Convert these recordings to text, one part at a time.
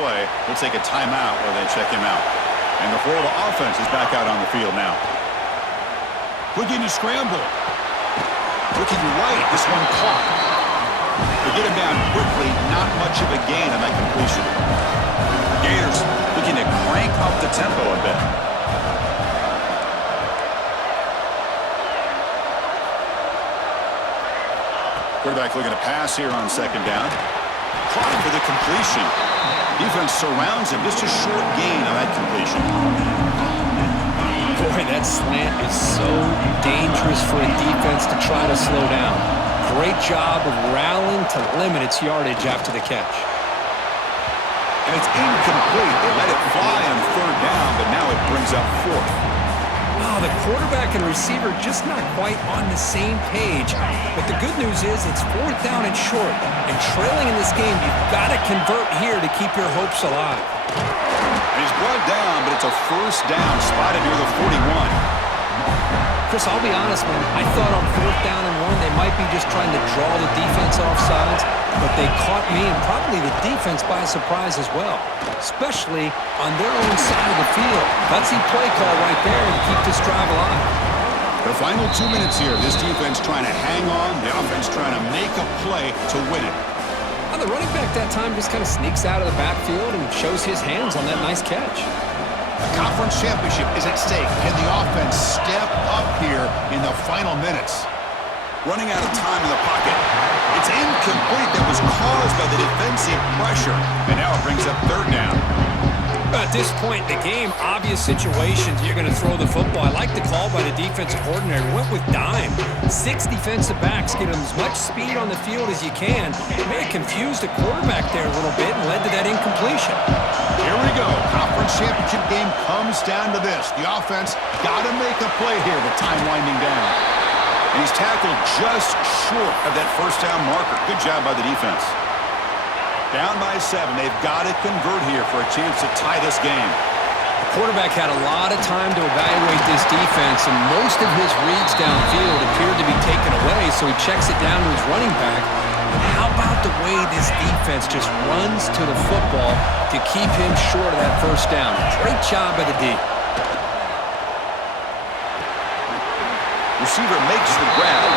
play. He'll take a timeout while they check him out. And the Florida offense is back out on the field now. Looking to scramble. Looking right. This one caught. They get him down quickly. Not much of a gain on that completion. Gators looking to crank up the tempo a bit. Quarterback looking to pass here on second down. Caught for the completion. Defense surrounds him. Just a short gain on that completion. Boy, that slant is so dangerous for a defense to try to slow down. Great job of rallying to limit its yardage after the catch. And it's incomplete. They let it fly on third down, but now it brings up fourth. Oh, the quarterback and receiver just not quite on the same page. But the good news is it's fourth down and short. And trailing in this game, you've got to convert here to keep your hopes alive. And he's brought down, but it's a first down spotted near the 41. Chris, I'll be honest, man. I thought on fourth down and one, they might be just trying to draw the defense off sides. But they caught me and probably the defense by surprise as well, especially on their own side of the field. Gutsy play call right there to keep this drive alive. The final 2 minutes here. This defense trying to hang on. The offense trying to make a play to win it. Well, the running back that time just kind of sneaks out of the backfield and shows his hands on that nice catch. The conference championship is at stake. Can the offense step up here in the final minutes? Running out of time in the pocket. It's incomplete. That was caused by the defensive pressure. And now it brings up third down. At this point in the game, obvious situations, you're going to throw the football. I like the call by the defensive coordinator. Went with dime. 6 defensive backs, get them as much speed on the field as you can. May have confused the quarterback there a little bit and led to that incompletion. Here we go. Conference championship game comes down to this. The offense got to make a play here with time winding down. And he's tackled just short of that first down marker. Good job by the defense. Down by 7. They've got to convert here for a chance to tie this game. The quarterback had a lot of time to evaluate this defense, and most of his reads downfield appeared to be taken away, so he checks it down to his running back. And how about the way this defense just runs to the football to keep him short of that first down? Great job by the D. Receiver makes the grab.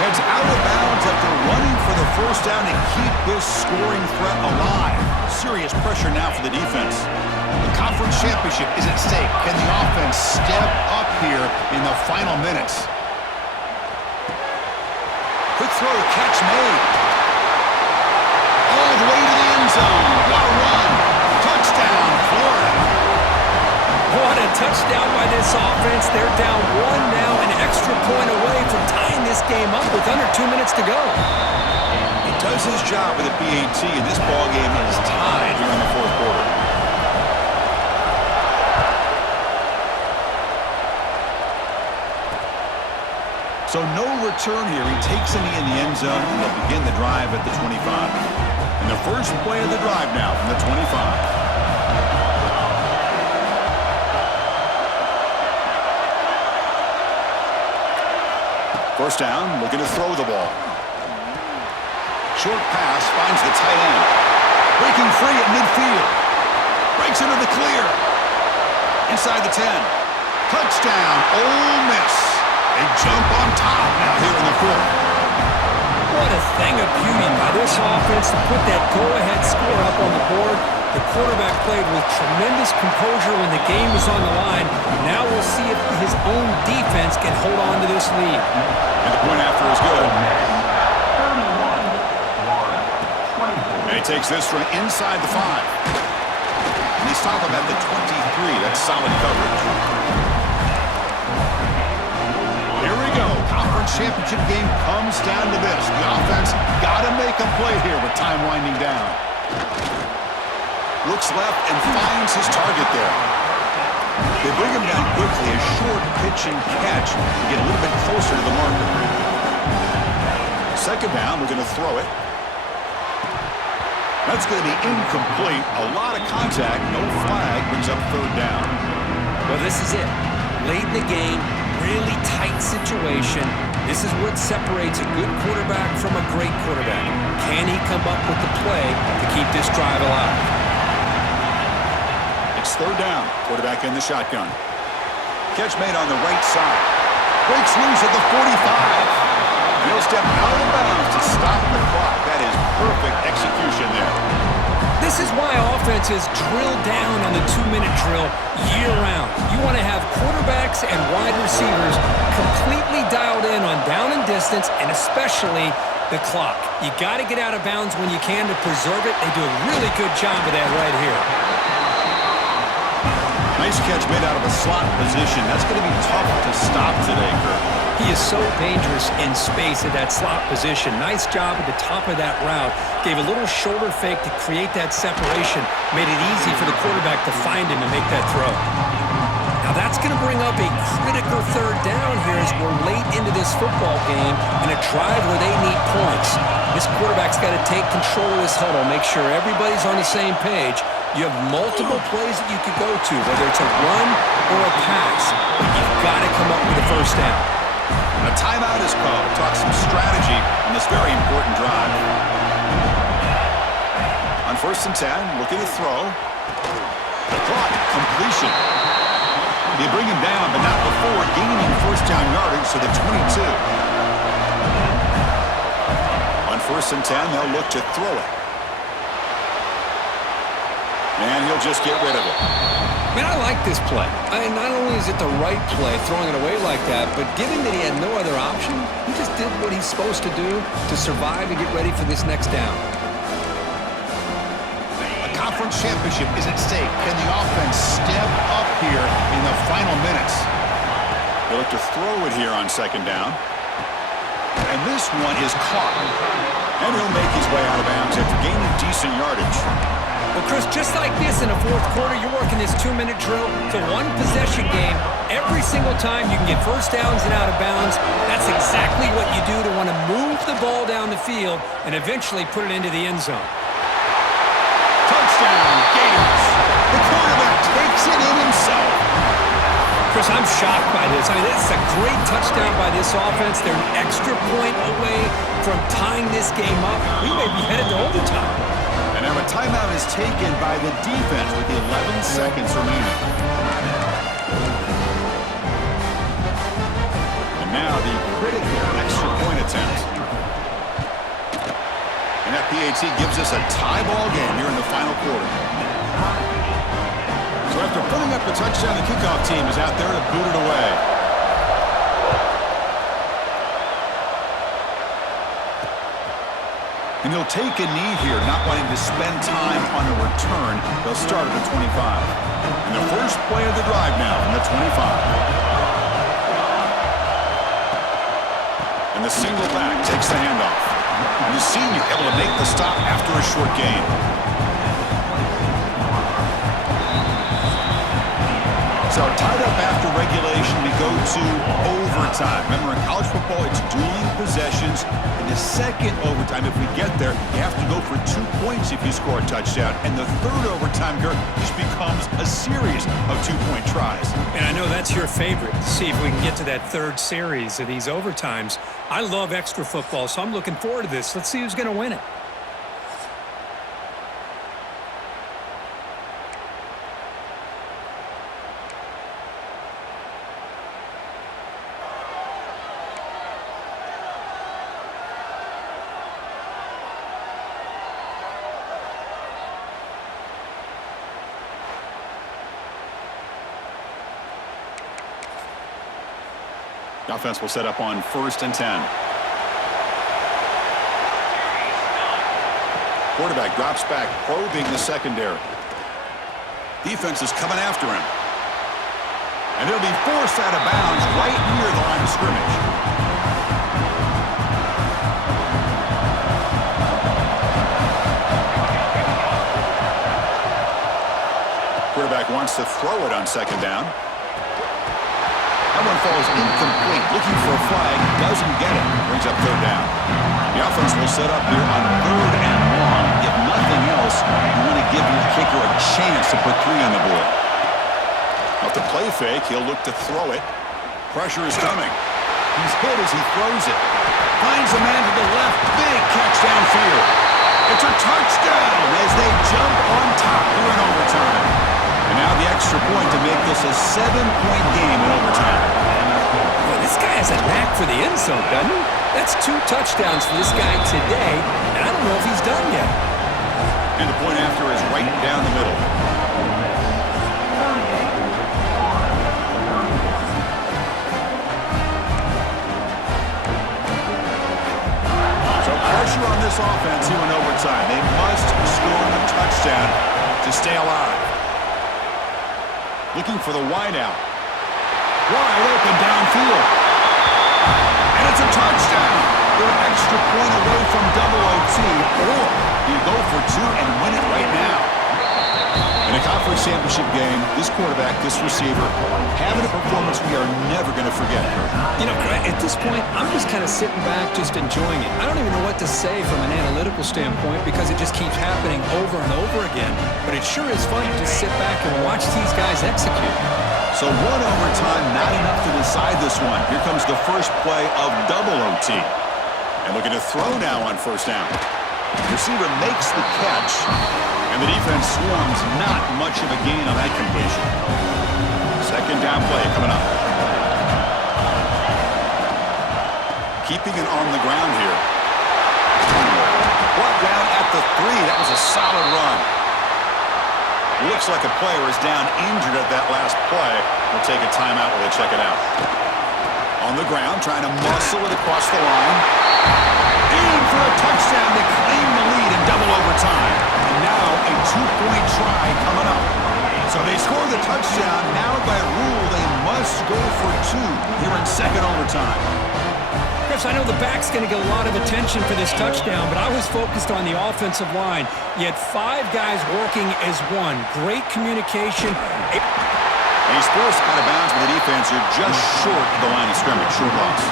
Heads out of bounds after running for the first down to keep this scoring threat alive. Serious pressure now for the defense. The conference championship is at stake. Can the offense step up here in the final minutes? Quick throw, catch made. All the way to the end zone. What a run. Touchdown, Florida. What a touchdown by this offense. They're down 1 now, an extra point away from tying this game up with under 2 minutes to go. He does his job with a PAT, and this ball game is tied here in the fourth quarter. So no return here. He takes a knee in the end zone, and they'll begin the drive at the 25. And the first play of the drive now from the 25. First down, looking to throw the ball. Short pass finds the tight end. Breaking free at midfield. Breaks into the clear. Inside the 10. Touchdown, Ole Miss. They jump on top now here in the fourth. What a thing of beauty by this offense to put that go-ahead score up on the board. The quarterback played with tremendous composure when the game was on the line. Now we'll see if his own defense can hold on to this lead. And the point after is good. And he takes this from inside the 5. And they stop him at the 23. That's solid coverage. Here we go. Conference championship game comes down to this. The offense got to make a play here with time winding down. Looks left and finds his target there. They bring him down quickly. A short pitch and catch to get a little bit closer to the marker. Second down, we're going to throw it. That's going to be incomplete. A lot of contact. No flag. Brings up third down. Well, this is it. Late in the game, really tight situation. This is what separates a good quarterback from a great quarterback. Can he come up with the play to keep this drive alive? It's third down. Quarterback in the shotgun. Catch made on the right side. Breaks loose at the 45. And he'll step out of bounds to stop the clock. That is perfect execution there. This is why offenses drill down on the 2-minute drill year-round. You want to have quarterbacks and wide receivers completely dialed in on down and distance, and especially the clock. You got to get out of bounds when you can to preserve it. They do a really good job of that right here. Nice catch made out of a slot position. That's going to be tough to stop today, Kurt. He is so dangerous in space at that slot position. Nice job at the top of that route. Gave a little shoulder fake to create that separation. Made it easy for the quarterback to find him and make that throw. Now that's going to bring up a critical third down here as we're late into this football game in a drive where they need points. This quarterback's got to take control of this huddle, make sure everybody's on the same page. You have multiple plays that you could go to, whether it's a run or a pass, but you've got to come up with a first down. And a timeout is called. Talk some strategy on this very important drive. On 1st and 10, looking to throw. The clock, completion. They bring him down, but not before gaining first down yardage to the 22. On 1st and 10, they'll look to throw it. And he'll just get rid of it. Man, I like this play. Not only is it the right play, throwing it away like that, but given that he had no other option, he just did what he's supposed to do to survive and get ready for this next down. A conference championship is at stake. Can the offense step up here in the final minutes? They look to throw it here on 2nd down. And this one is caught. And he'll make his way out of bounds after gaining decent yardage. Well, Chris, just like this in the 4th quarter, you're working this 2-minute drill. It's a one-possession game. Every single time you can get first downs and out of bounds. That's exactly what you do to want to move the ball down the field and eventually put it into the end zone. Touchdown, Gators. The quarterback takes it in himself. Chris, I'm shocked by this. This is a great touchdown by this offense. They're an extra point away from tying this game up. We may be headed to overtime. And now a timeout is taken by the defense with 11 seconds remaining. And now the critical extra point attempt. And that PAT gives us a tie ball game here in the final quarter. So after putting up the touchdown, the kickoff team is out there to boot it away. And he'll take a knee here, not wanting to spend time on a return. They'll start at the 25. And the first play of the drive now from the 25. And the single back takes the handoff. And the senior able to make the stop after a short gain. So tied up after regulation, we go to overtime. Remember, in college football, it's dueling possessions. In the second overtime, if we get there, you have to go for 2 points if you score a touchdown. And the third overtime, Kurt, just becomes a series of 2-point tries. And I know that's your favorite, to see if we can get to that third series of these overtimes. I love extra football, so I'm looking forward to this. Let's see who's going to win it. The offense will set up on 1st and 10. Quarterback drops back, probing the secondary. Defense is coming after him. And he'll be forced out of bounds right near the line of scrimmage. Quarterback wants to throw it on 2nd down. That one falls incomplete. Looking for a flag. Doesn't get it. Brings up 3rd down. The offense will set up here on 3rd and long. If nothing else, you want to give your kicker a chance to put 3 on the board. Off the play fake, he'll look to throw it. Pressure is coming. He's hit as he throws it. Finds a man to the left. Big catch downfield. It's a touchdown as they jump on top here in overtime. And now the say so, doesn't he? That's 2 touchdowns for this guy today, and I don't know if he's done yet. And the point after is right down the middle. So pressure on this offense here in overtime. They must score a touchdown to stay alive. Looking for the wideout. Wide open downfield. And it's a touchdown. They're an extra point away from double OT, or you go for 2 and win it right now. In a conference championship game, this quarterback, this receiver, having a performance we are never going to forget. You know, at this point, I'm just kind of sitting back, just enjoying it. I don't even know what to say from an analytical standpoint because it just keeps happening over and over again. But it sure is fun to just sit back and watch these guys execute. So 1 overtime, not enough to decide this one. Here comes the first play of double OT. And looking to throw now on first down. Receiver makes the catch, and the defense swarms. Not much of a gain on that completion. Second down play coming up. Keeping it on the ground here. Brought down at the 3. That was a solid run. Looks like a player is down injured at that last play. We'll take a timeout while they check it out. On the ground, trying to muscle it across the line. In for a touchdown to claim the lead in double overtime. And now a 2-point try coming up. So they score the touchdown. Now by rule, they must go for 2 here in second overtime. Chris, I know the back's going to get a lot of attention for this touchdown, but I was focused on the offensive line. You had 5 guys working as one. Great communication. And he's forced out of bounds with the defense. You're just short of the line of scrimmage. Short loss.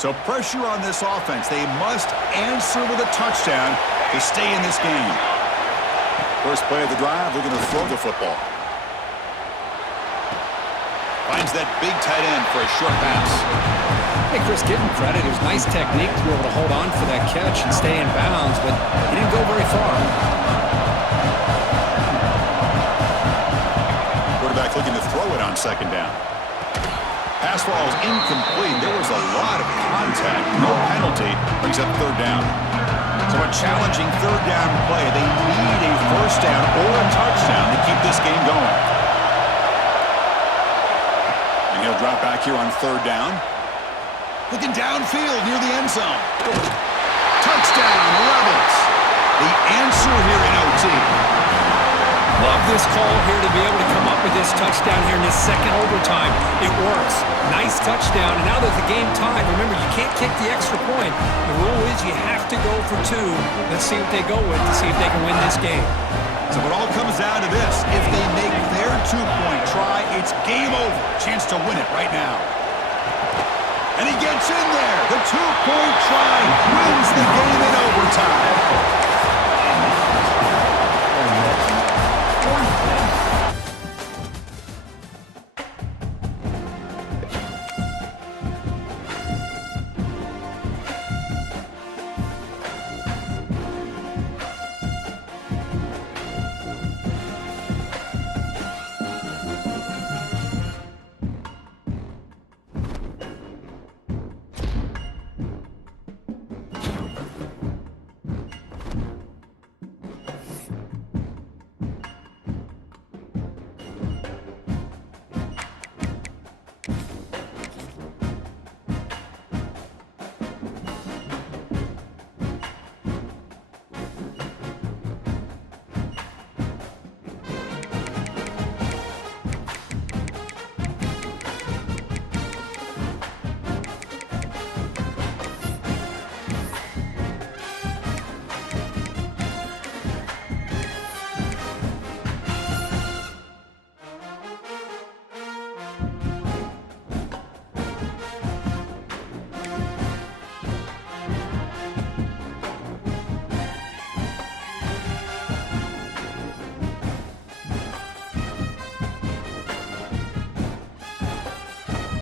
So pressure on this offense. They must answer with a touchdown to stay in this game. First play of the drive, looking to throw the football. Finds that big tight end for a short pass. Hey, Chris, give him credit. It was nice technique to be able to hold on for that catch and stay in bounds, but he didn't go very far. Quarterback looking to throw it on second down. Pass ball is incomplete. There was a lot of contact. No penalty. Brings up third down. So a challenging third down play. They need a first down or a touchdown to keep this game going. And he'll drop back here on third down. Looking downfield near the end zone. Touchdown, Rebels. The answer here in OT. Love this call here to be able to come up with this touchdown here in this second overtime. It works. Nice touchdown. And now there's a game tied. Remember, you can't kick the extra point. The rule is you have to go for 2. Let's see what they go with to see if they can win this game. So it all comes down to this. If they make their 2-point try, it's game over. Chance to win it right now. And he gets in there. The 2-point try wins the game in overtime.